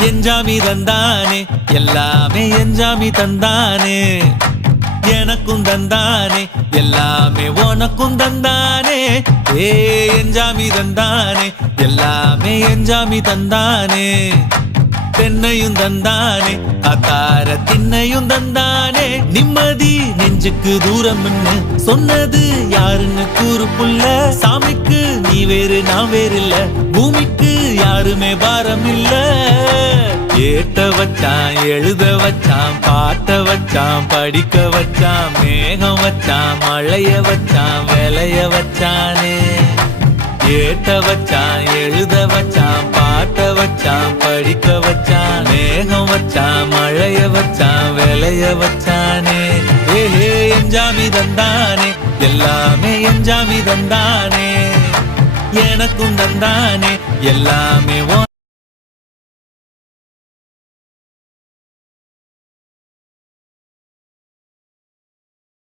எஞ்சாமி தந்தானே எல்லாமே எஞ்சாமி தந்தானே எனக்கும் தந்தானே எல்லாமே உனக்கும் தந்தானே ஏ எஞ்சாமி தந்தானே எல்லாமே எஞ்சாமி தந்தானே தென்னையும் தந்தானே அத்தார திண்ணையும் தந்தானே நிம்மதி நெஞ்சுக்கு தூரம் சொன்னது யாருன்னு கூறு புள்ள சாமிக்கு நீ வேறு நான் வேறு இல்ல பூமிக்கு யாருமே பாரம் இல்ல ஏட்ட வச்சான் எழுத வச்சான் பாட்ட வச்சான் படிக்க வச்சான் மேகம் வச்சான் மழைய வச்சான் விளைய வச்சானே ஏட்ட வச்சான் எழுத வச்சான் பாட்ட வச்சான் படிக்க வச்சான் மேகம் வச்சான் மழைய வச்சான் விளைய வச்சானே ஏஹே எஞ்சாமி தந்தானே எல்லாமே எஞ்சாமி தந்தானே எனக்கும் தந்தானே எல்லாமே